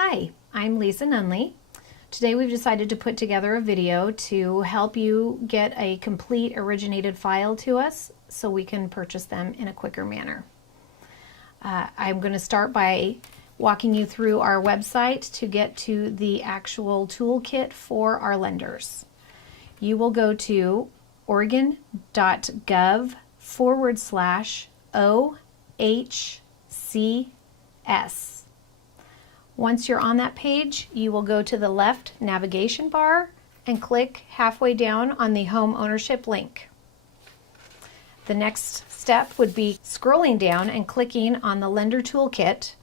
Hi, I'm Lisa Nunley. Today we've decided to put together a video to help you get a complete originated file to us so we can purchase them in a quicker manner. I'm going to start by walking you through our website to get to the actual toolkit for our lenders. You will go to oregon.gov/OHCS. Once you're on that page, you will go to the left navigation bar and click halfway down on the home ownership link. The next step would be scrolling down and clicking on the lender toolkit.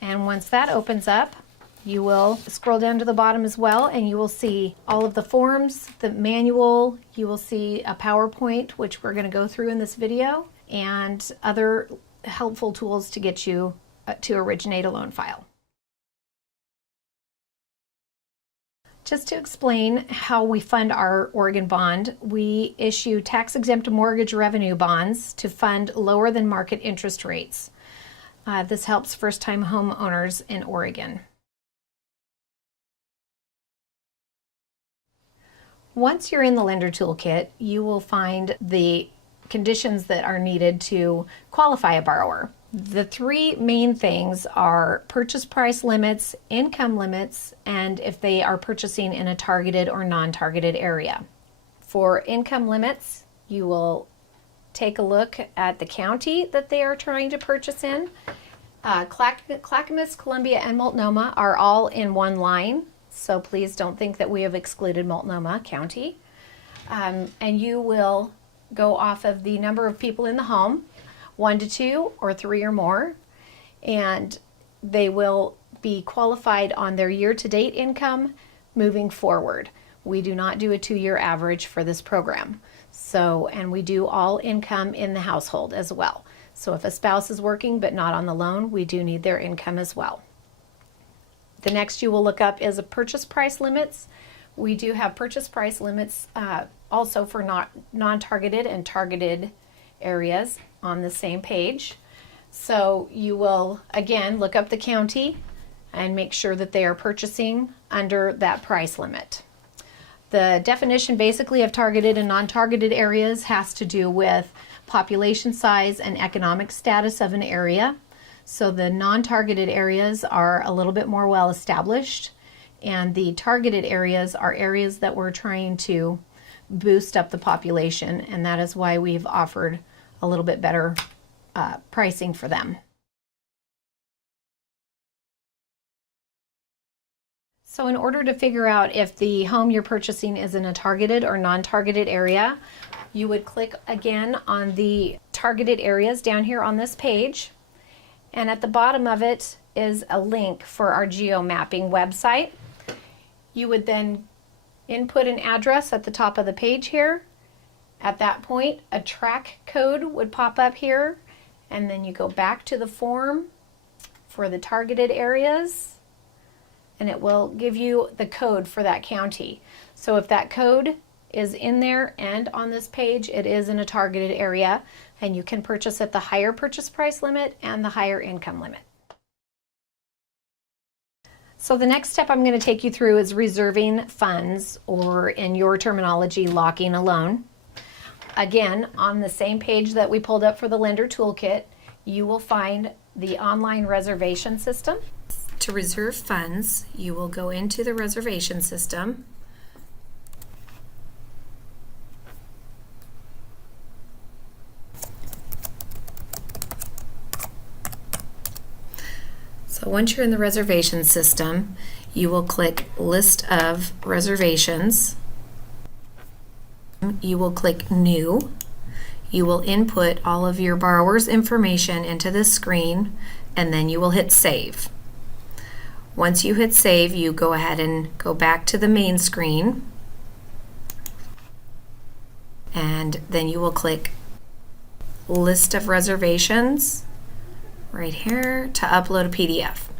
And once that opens up, you will scroll down to the bottom as well, and you will see all of the forms, the manual, you will see a PowerPoint, which we're going to go through in this video, and other helpful tools to get you to originate a loan file. Just to explain how we fund our Oregon bond, we issue tax-exempt mortgage revenue bonds to fund lower than market interest rates. This helps first-time homeowners in Oregon. Once you're in the lender toolkit, you will find the conditions that are needed to qualify a borrower. The three main things are purchase price limits, income limits, and if they are purchasing in a targeted or non-targeted area. For income limits, you will take a look at the county that they are trying to purchase in. Clackamas, Columbia, and Multnomah are all in one line, so please don't think that we have excluded Multnomah County. And you will go off of the number of people in the home, 1 to 2 or 3 or more, and they will be qualified on their year-to-date income moving forward. We do not do a 2-year average for this program. And we do all income in the household as well. So if a spouse is working but not on the loan, we do need their income as well. The next you will look up is a purchase price limits. We do have purchase price limits also for non-targeted and targeted areas on the same page. So you will again look up the county and make sure that they are purchasing under that price limit. The definition basically of targeted and non-targeted areas has to do with population size and economic status of an area. So the non-targeted areas are a little bit more well established, and the targeted areas are areas that we're trying to boost up the population, and that is why we've offered a little bit better pricing for them. So in order to figure out if the home you're purchasing is in a targeted or non-targeted area, you would click again on the targeted areas down here on this page, and at the bottom of it is a link for our geomapping website. You would then input an address at the top of the page here. At that point, a track code would pop up here, and then you go back to the form for the targeted areas, and it will give you the code for that county. So if that code is in there and on this page, it is in a targeted area, and you can purchase at the higher purchase price limit and the higher income limit. So the next step I'm going to take you through is reserving funds, or in your terminology, locking a loan. Again, on the same page that we pulled up for the lender toolkit, you will find the online reservation system. To reserve funds, you will go into the reservation system. So once you're in the reservation system, you will click List of Reservations. You will click New. You will input all of your borrower's information into this screen, and then you will hit Save. Once you hit Save, you go ahead and go back to the main screen, and then you will click List of Reservations right here to upload a PDF.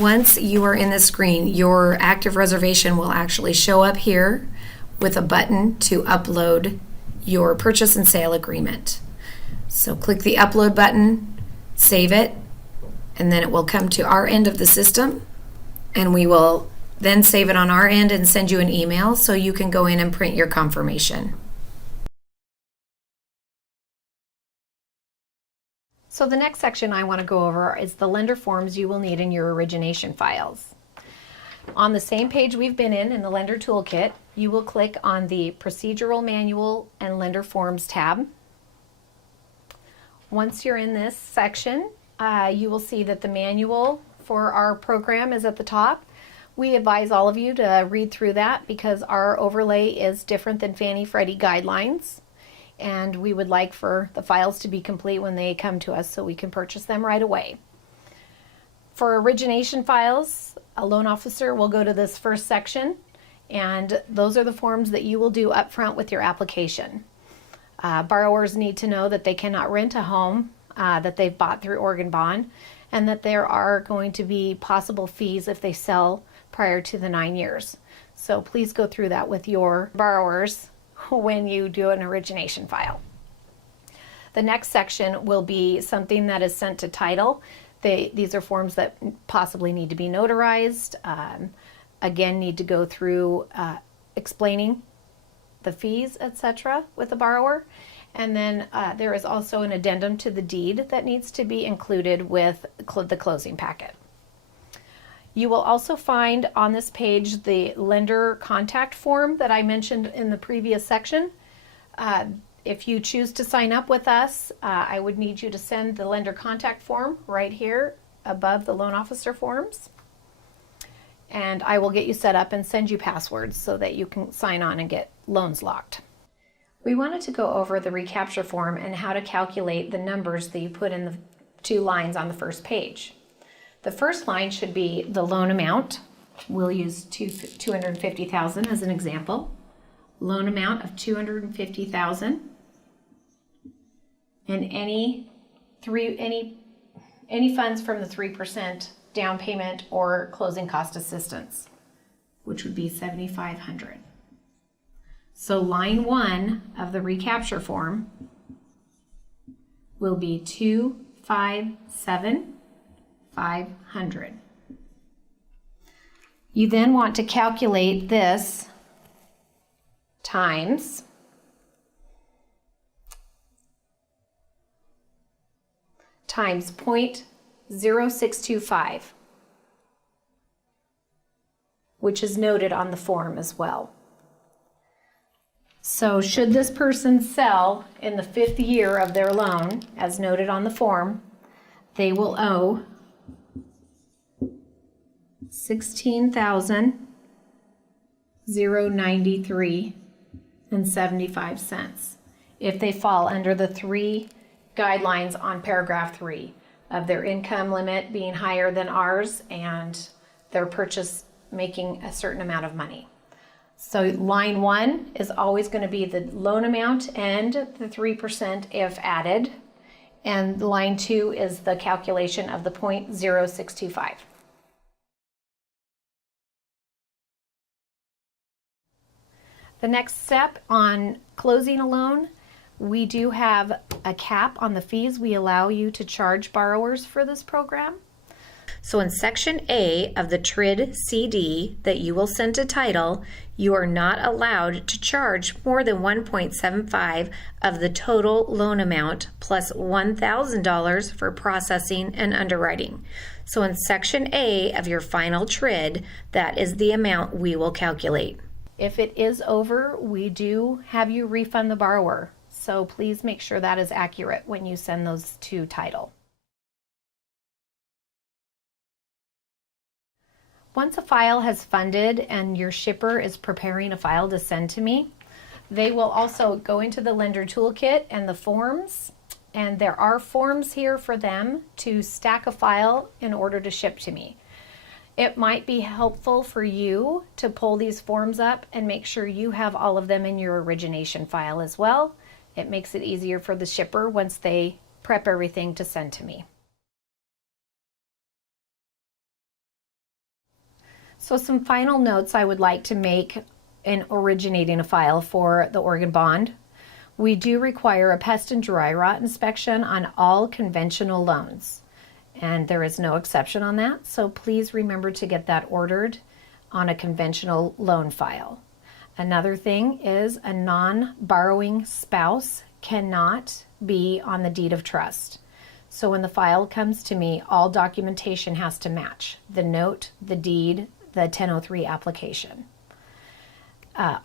Once you are in the screen, your active reservation will actually show up here with a button to upload your purchase and sale agreement. So click the upload button, save it, and then it will come to our end of the system, and we will then save it on our end and send you an email so you can go in and print your confirmation. So the next section I want to go over is the lender forms you will need in your origination files. On the same page we've been in the Lender Toolkit, you will click on the Procedural Manual and Lender Forms tab. Once you're in this section, you will see that the manual for our program is at the top. We advise all of you to read through that because our overlay is different than Fannie Freddie guidelines, and we would like for the files to be complete when they come to us so we can purchase them right away. For origination files, a loan officer will go to this first section, and those are the forms that you will do up front with your application. Borrowers need to know that they cannot rent a home that they've bought through Oregon Bond, and that there are going to be possible fees if they sell prior to the 9 years. So please go through that with your borrowers when you do an origination file. The next section will be something that is sent to title. These are forms that possibly need to be notarized. Again, need to go through explaining the fees, etc. with the borrower. And then there is also an addendum to the deed that needs to be included with the closing packet. You will also find on this page the lender contact form that I mentioned in the previous section. If you choose to sign up with us, I would need you to send the lender contact form right here above the loan officer forms. And I will get you set up and send you passwords so that you can sign on and get loans locked. We wanted to go over the recapture form and how to calculate the numbers that you put in the 2 lines on the first page. The first line should be the loan amount. We'll use $250,000 as an example. Loan amount of $250,000, and any funds from the 3% down payment or closing cost assistance, which would be $7,500. So line 1 of the recapture form will be $257,500. You then want to calculate this times times 0.0625, which is noted on the form as well. So should this person sell in the 5th year of their loan, as noted on the form, they will owe $16,093.75 if they fall under the 3 guidelines on paragraph 3 of their income limit being higher than ours and their purchase making a certain amount of money. So line 1 is always going to be the loan amount and the 3% if added, and line 2 is the calculation of the 0.0625. The next step on closing a loan, we do have a cap on the fees we allow you to charge borrowers for this program. So in Section A of the TRID CD that you will send to title, you are not allowed to charge more than 1.75 of the total loan amount plus $1,000 for processing and underwriting. So in Section A of your final TRID, that is the amount we will calculate. If it is over, we do have you refund the borrower. So please make sure that is accurate when you send those to title. Once a file has funded and your shipper is preparing a file to send to me, they will also go into the Lender Toolkit and the forms, and there are forms here for them to stack a file in order to ship to me. It might be helpful for you to pull these forms up and make sure you have all of them in your origination file as well. It makes it easier for the shipper once they prep everything to send to me. So some final notes I would like to make in originating a file for the Oregon Bond. We do require a pest and dry rot inspection on all conventional loans. and there is no exception on that. So please remember to get that ordered on a conventional loan file. Another thing is a non-borrowing spouse cannot be on the deed of trust. So when the file comes to me, all documentation has to match: the note, the deed, the 1003 application.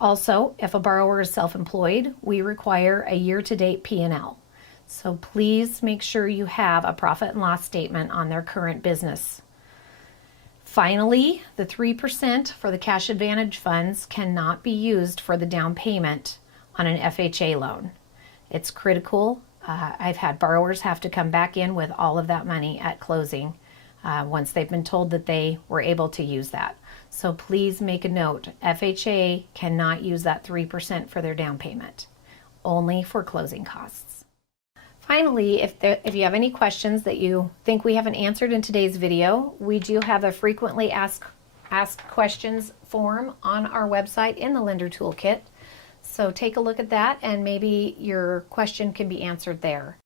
Also, if a borrower is self-employed, we require a year-to-date P&L. So please make sure you have a profit and loss statement on their current business. Finally, the 3% for the cash advantage funds cannot be used for the down payment on an FHA loan. It's critical. I've had borrowers have to come back in with all of that money at closing once they've been told that they were able to use that. So please make a note, FHA cannot use that 3% for their down payment, only for closing costs. Finally, if you have any questions that you think we haven't answered in today's video, we do have a frequently asked questions form on our website in the Lender Toolkit. So take a look at that and maybe your question can be answered there.